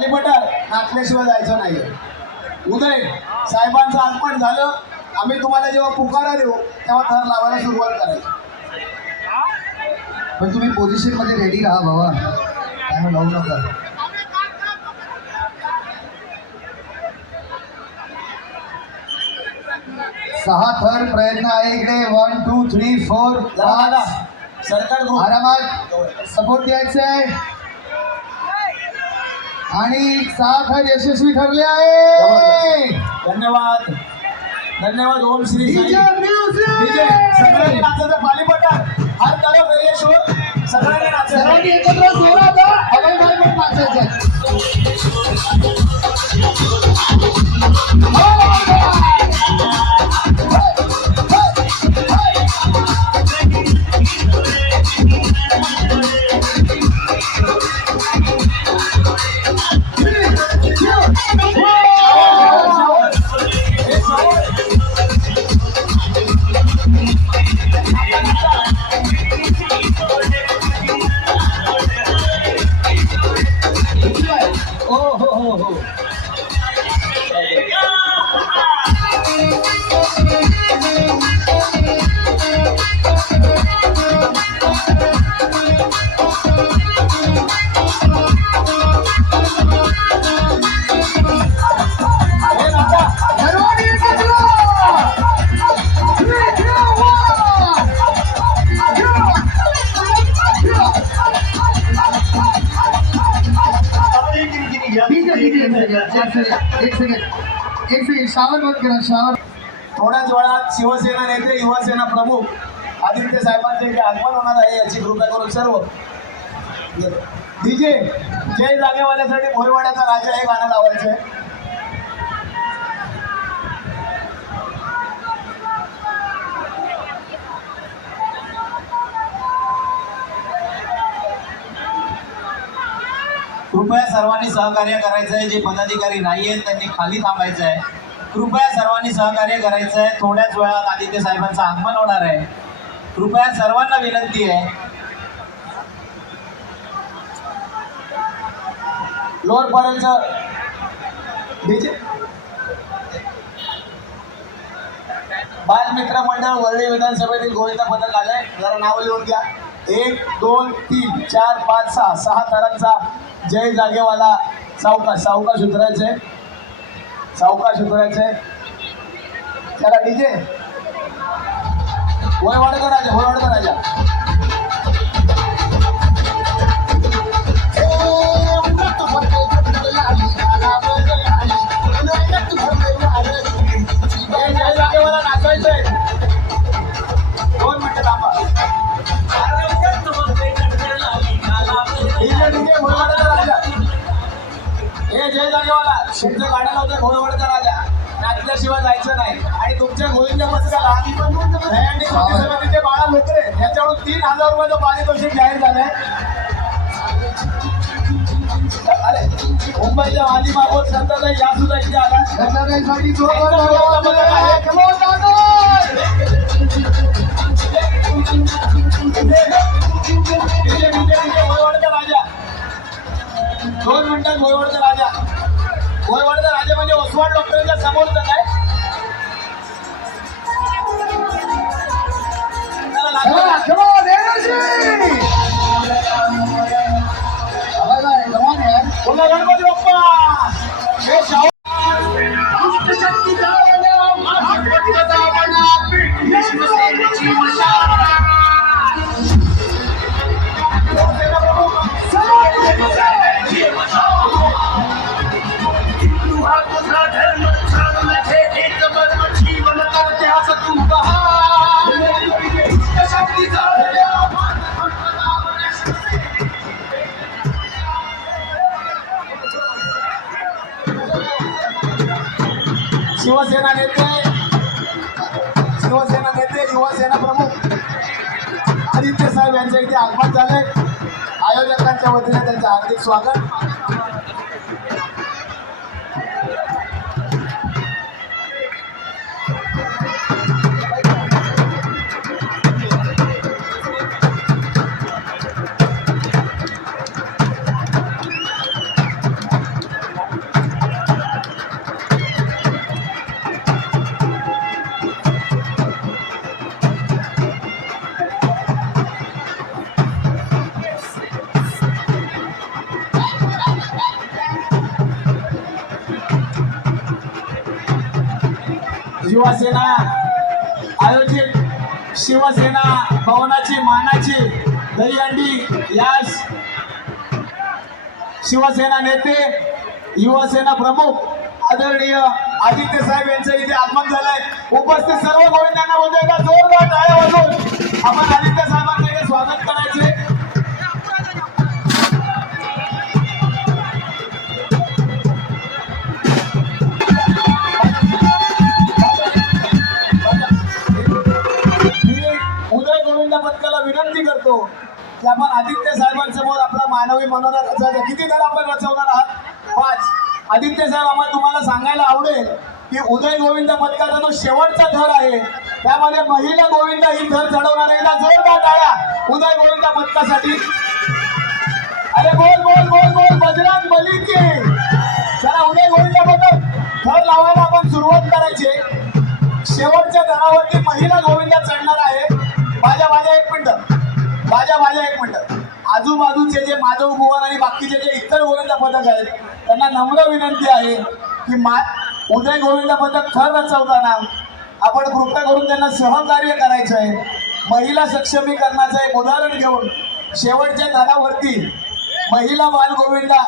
बालीपटार नाचल्याशिवाय जायचं नाही. उदय साहेबांचं आगमन झालं. आम्ही तुम्हाला जेव्हा पुकारा देऊ तेव्हा थर लावायला सुरुवात करायची. पण तुम्ही पोझिशनमध्ये रेडी राहा बाबा. काय लावू नका. सहा थर प्रयत्न आहे इकडे. वन टू थ्री फोर सरकार आरामात. सपोर्ट द्यायचे आहे आणि सहा थर यशस्वी ठरले आहे धन्यवाद. धन्यवाद ओम श्री साई. हो हो हो हो सावंत एक सेकंड थोड्याच वेळात शिवसेना नेते युवासेना प्रमुख आदित्य साहेबांचे जे आगमन होणार आहे याची कृपया करून सर्व. डीजे जय जागेवाल्यासाठी भोयवाड्याचा राजा हे गाणं लावायचंय. कृपया सर्वांनी सहकार्य करायचं आहे जे पदाधिकारी नाही आहेत त्यांनी खाली थांबायचं आहे कृपया सर्वांनी सहकार्य करायचं आहे थोड्याच वेळात आदित्य साहेबांचं आगमन होणार आहे. कृपया सर्वांना विनंती आहे. लोअर पर्यंत बालमित्र मंडळ वर्धे विधानसभेतील गोविंदा पथक आलंय. जरा नाव लिहून घ्या. एक दोन तीन चार पाच सहा सहा थरांचा जय जागेवाला सावकाश सावकाश उतरायचे सावकाश उतरायचे त्याला डीजे वयवाडकर राजा वयवाडकर राजा जय जागेवाला तुमचं गाणं लावतोय भोयवाडकर राजा. नाचल्याशिवाय जायचं नाही. आणि तुमच्या गोविंद पथकाला दहीहंडी कृती समितीचे बाळा मित्रे याच्याकडून तीन हजार रुपयाचं पारितोषिक जाहीर झालंय. अरे मुंबईच्या वाली बाबत संताताई या सुद्धा इथे आला. राजा. दोन मिनिटात भोयवाडचा राजा. भोयवाडचा राजा म्हणजे ओसवाड डॉक्टरांच्या समोरचा काय? त्याला लागलं. Come शिवसेना नेते शिवसेना नेते युवासेना प्रमुख आदित्य साहेब यांच्या इथे आगमन झाले आयोजकांच्या वतीने त्यांचं हार्दिक स्वागत. पवनाची मानाची दहीहंडी यास शिवसेना नेते युवासेना प्रमुख आदरणीय आदित्य साहेब यांचं इथे आगमन झालंय. उपस्थित सर्व गोविंदांना बोलतोय का जोरदार टाळ्या वाजवून आपण आदित्य साहेबांना स्वागत करायचे करतो. की आपण आदित्य साहेबांसमोर आपला मानवी मनोरा रचायचा किती दर आपण रचवणार आहात? पाच. आदित्य साहेब आम्हाला तुम्हाला सांगायला आवडेल की उदय गोविंद पथकाचा जो शेवटचा थर आहे त्यामध्ये महिला गोविंद ही थर चढवणार एकदा जोरदार टाळ्या. उदय गोविंद पथकासाठी अरे बोल बोल बोल बोल बजरंग बली की. चला उदय गोविंद पथक थर लावायला आपण सुरुवात करायची. शेवटच्या दरावरती महिला गोविंद चढणार आहे. माझ्या माझ्या एक मिनिट. माझ्या माझ्या एक मिनिट. आजूबाजूचे जे माधव भुवन आणि बाकीचे जे इतर गोविंदा पथक आहेत त्यांना नम्र विनंती आहे की मा उदय गोविंदा पथक थर रचवताना आपण कृपया करून त्यांना सहकार्य करायचं आहे. महिला सक्षमीकरणाचं एक उदाहरण घेऊन शेवटच्या थरावरती महिला बाल गोविंदा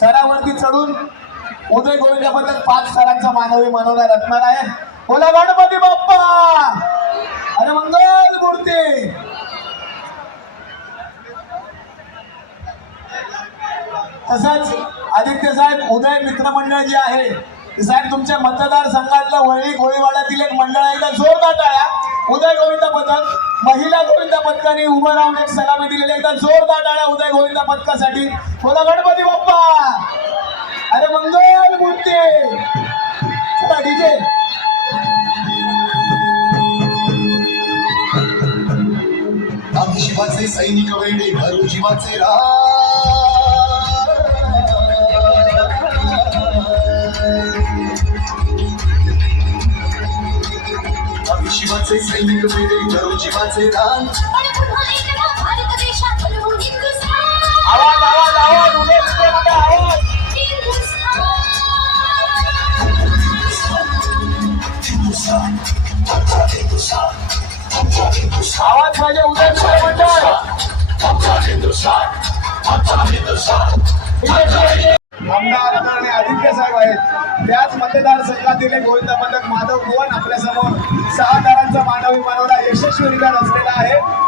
थरावरती चढून उदय गोविंद पथक पाच थरांचा मानवी मनवला रचणार आहे. बोला गणपती बाप अरे मंगल मूर्ती तसंच आदित्य साहेब उदय मित्रमंडळ जे आहे ते साहेब तुमच्या मतदारसंघातलं वळी गोळीवाड्यातील एक मंडळ आहे. एकदा जोरदार टाळ्या. उदय गोविंद पथक महिला गोविंद पथकाने उभं राहून एक सलामी दिलेली एकदा जोरदार टाळ्या उदय गोविंद पथकासाठी. बोला गणपती बाप्पा! अरे मंगल मूर्ती! चला डीजे. शिवाचे सैनिक वेडे भरू जीवाचे राह शिवाचे सैनिक वेडे भरू जीवाचे रान पण पुन्हा एकदा भारत देशात हिंदुस्थान आवाज आवाज आवाज उदय मित्रमंडळ आवाज हिंदुस्थान आवाज पाहिजे उदय मित्रमंडळ आमदार आणि आदित्य साहेब आहेत. त्याच मतदारसंघातील एक गोविंद पथक माधव भुवन आपल्यासमोर. सहा दारांचा मानवी मनोरा यशस्वीरित्या रचलेला आहे.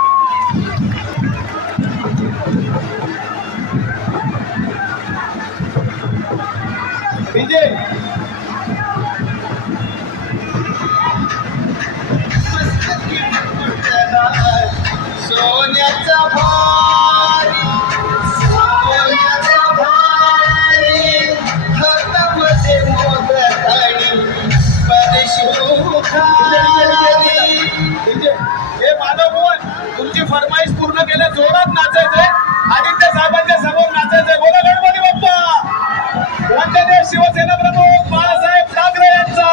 विजय. सोन्याचा भाव. फरमाईश जोरात नाचायचंय आदित्य साहेबांच्या समोर नाचायचंय बोला गणपती बाप्पा. वंदे शिवसेना प्रमुख बाळासाहेब ठाकरे यांचा.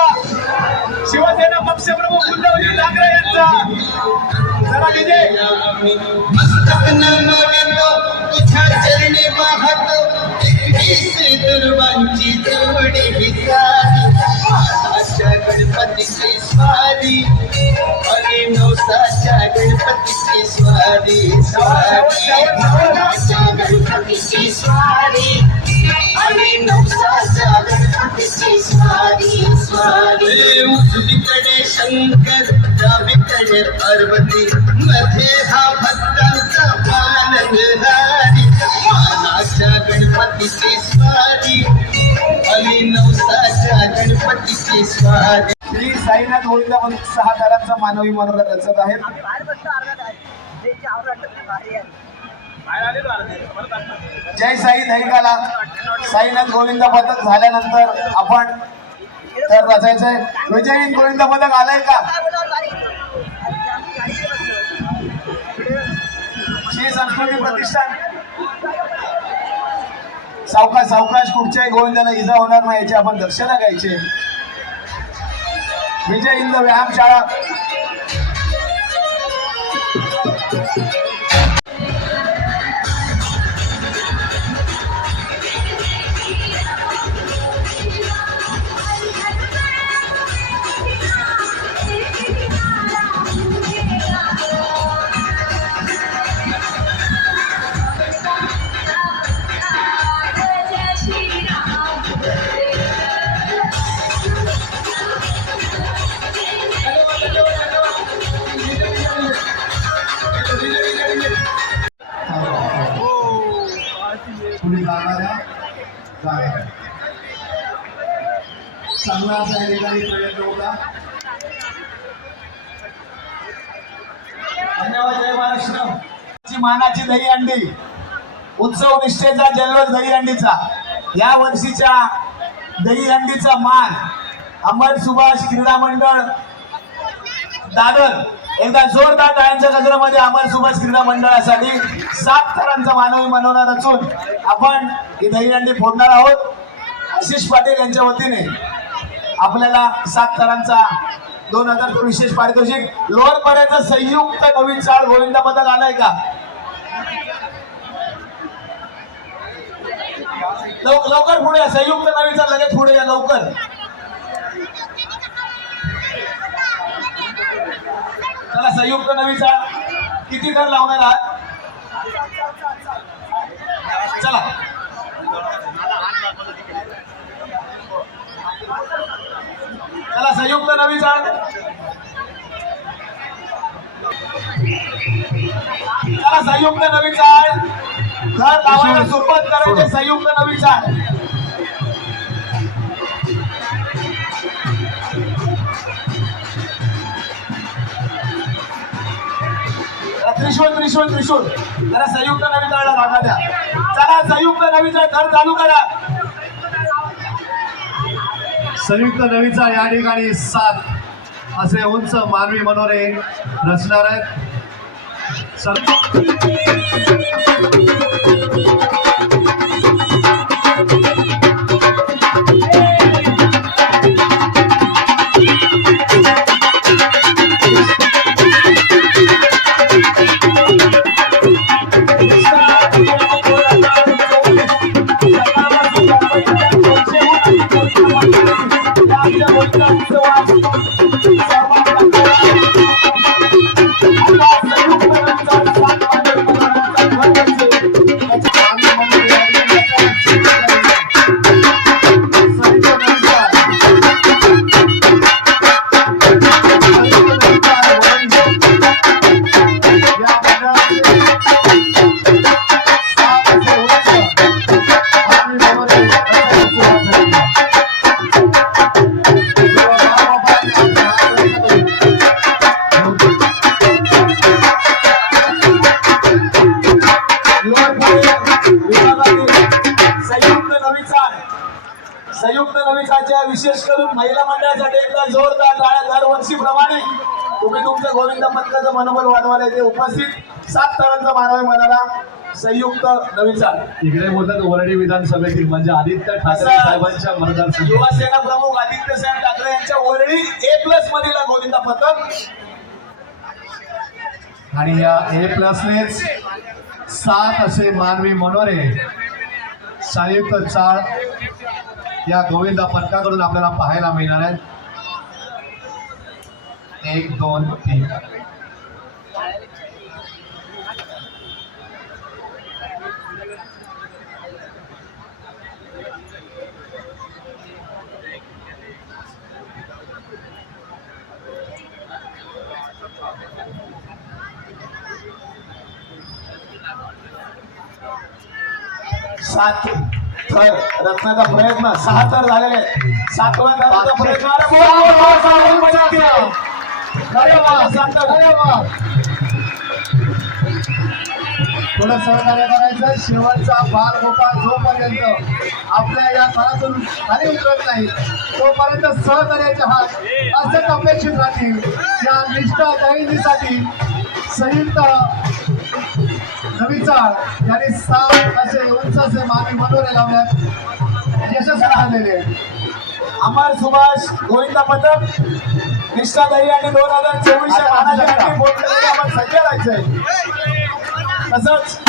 शिवसेना पक्षप्रमुख उद्धवजी ठाकरे यांचा. चला विजय. उजवीकडे शंकर डावीकडे पार्वती. मध्ये हा भक्तांचा पालनहारी मानाच्या गणपतीची स्वारी. आणि नवसाच्या गणपतीची स्वारी. श्री साईनाथ मंदिर सहा दारांचा मानवी मनोरथ रचत आहेत. जय साई दहिकाला. साईनाथ गोविंद पथक झाल्यानंतर आपण तर रचायचंय विजयी गोविंद पथक आलंय का? श्री संस्कृती प्रतिष्ठान. सावकाश सावकाश कुठच्याही गोविंदाला इजा होणार नाही याची आपण दक्षता घ्यायची. विजय इंद व्यायामशाळा. चांगला असा या ठिकाणी प्रयत्न होता धन्यवाद जय महाराष्ट्र मानाची दही अंडी. उत्सव निष्ठेचा जल्लोष दही अंडीचा. या वर्षीच्या दही अंडीचा मान अमर सुभाष क्रीडा मंडळ दादर. एकदा जोरदार टाळ्यांच्या गजरामध्ये अमर सुभाष क्रीडा मंडळासाठी सात थरांचा मानवी मनवणार असून आपण ही दहीहंडी फोडणार आहोत. आशिष पाटील यांच्या वतीने. आपल्याला सात थरांचा दोन हजार विशेष पारितोषिक लोअर पर्यंत संयुक्त नवीन चाळ गोविंदा पदक आलाय का? लव- लवकर पुढे या संयुक्त नवीन चाळ लगेच पुढे या लवकर. चला संयुक्त नवीन चाळ किती दर लावणार आहात चला. संयुक्त नवी चला संयुक्त नवी चाळ घर लावायला सुरुवात करायची संयुक्त नवी चाळ त्रिशूल त्रिशूल त्रिशूल जरा संयुक्त नवी चाळला भागा द्या. चला संयुक्त नवी चाळ घर चालू करा. संयुक्त नवीचा या ठिकाणी सात असे उंच मानवी मनोरे रचणार आहेत. संयुक्त नवी चाळ इकडे बोलतात वरळी विधानसभेतील म्हणजे आदित्य ठाकरे साहेबांच्या मतदारसंघ युवासेना प्रमुख आदित्य साहेब ठाकरे यांच्या वरळी ए प्लस मधील गोविंदा पथक. आणि या ए प्लसनेच सात असे मानवी मनोरे संयुक्त चाळ या गोविंदा पथकाकडून आपल्याला पाहायला मिळणार आहेत. एक दोन तीन. सात थर रत्नाचा प्रयत्न सहा थर झालेले आहेत. सातव्या थराचा प्रयत्न अरे. थोडं सहकार्य करायचं. शेवटचा बाल गोपाळ जोपर्यंत आपल्या या घरातून खाली उतरत नाही तोपर्यंत सहकार्याचे हात असेच अपेक्षित राहतील. या निष्ठा दहिनीसाठी संयुक्त नवीचाळ यांनी सात असे उंच असे मानवी मनोरे लावण्यात यशस्वी झालेले अमर सुभाष गोविंदा पथक निष्ठा दही आणि दोन हजार चोवीसच्या मानासाठी बोलण्यासाठी आम्हाला सज्ज राहायचंय. तसंच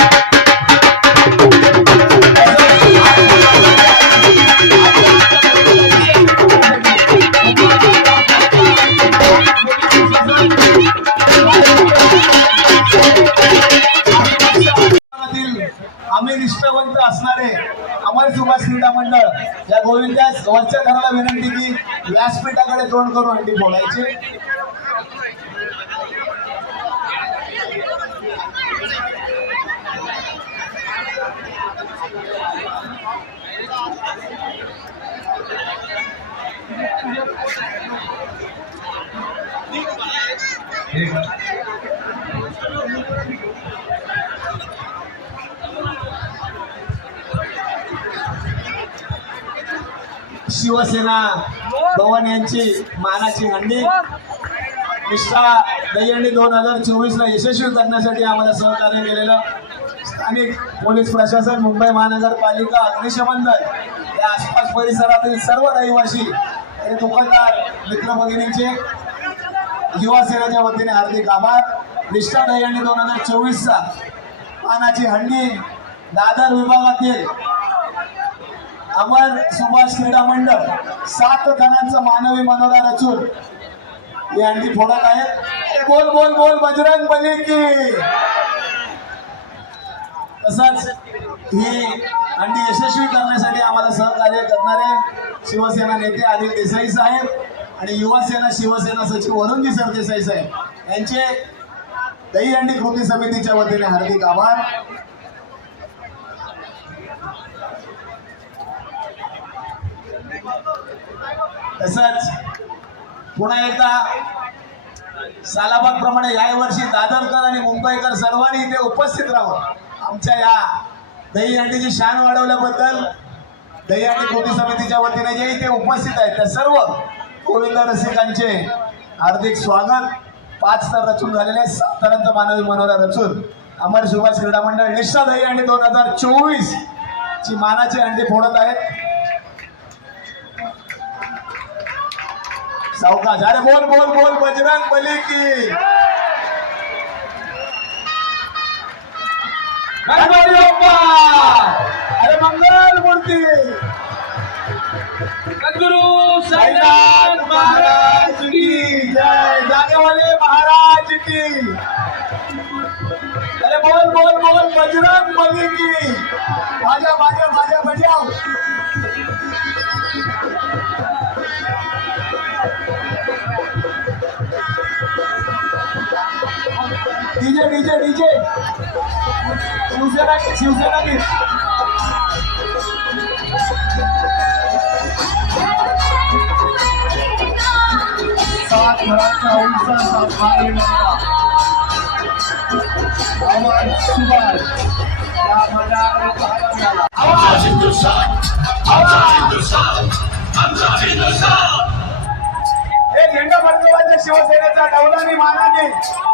मंडळ या गोविंदास वरच्या घराला विनंती की व्यासपीठाकडे तोंड करून अंडी बोलायची. शिवसेना भवन यांची मानाची हंडी. निष्ठा दहीहंडी दोन हजार चोवीस ला यशस्वी करण्यासाठी आम्हाला सहकार्य केलेलं. स्थानिक पोलीस प्रशासन मुंबई महानगरपालिका अग्निशमन दल या आसपास परिसरातील सर्व रहिवासी आणि दुकानदार मित्र भगिनींचे युवासेनाच्या वतीने हार्दिक आभार. निष्ठा दहीहंडी दोन हजार चोवीसचा मानाची हंडी दादर विभागातील अमर सुभाष क्रीडा मंडळ सात जणांचं मानवी मनोरा रचून. हे अंडी फोडत आहेत. बोल बोल बोल बजरंग बली की. तसंच ही अंडी यशस्वी करण्यासाठी आम्हाला सहकार्य करणारे शिवसेना नेते अनिल देसाई साहेब आणि युवासेना शिवसेना सचिव वरुणजी सरदेसाई साहेब. यांचे दही अंडी कृती समितीच्या वतीने हार्दिक आभार. तसंच पुन्हा एकदा सालाबाद प्रमाणे दादरकर आणि मुंबईकर सर्वांनी इथे उपस्थित राहून आमच्या या दहीहंडीची शान वाढवल्याबद्दल दहीहंडी कृती समितीच्या वतीने जे इथे उपस्थित आहेत त्या सर्व गोविंद रसिकांचे हार्दिक स्वागत. पाच तर रचून झालेले सात मानवी मनोरा रचून. अमर सुभाष क्रीडा मंडळ निष्ठा दहीहंडी दोन हजार चोवीस ची मानाची अंडी फोडत आहेत. सावकाश. अरे बोल बोल बोल बजरंग बली की. अरे मंगल मूर्ती. सद्गुरु साईनाथ महाराज की जय. जागेवाले महाराज की. अरे बोल बोल बोल बजरंग बली की. माझ्या माझ्या माझ्या बजाव. शिवसेना शिवसेना गीत सात घराचा उंचाचा भारी अमर सुभाष या पाहायला मिळाला हे झेंडा फडकवायचा शिवसेनेचा डौलानी मानाने. निष्ठावंत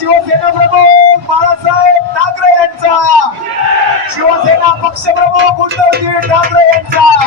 शिवसेना प्रमुख बाळासाहेब ठाकरे यांचा. शिवसेना पक्षप्रमुख उद्धवजी ठाकरे यांचा.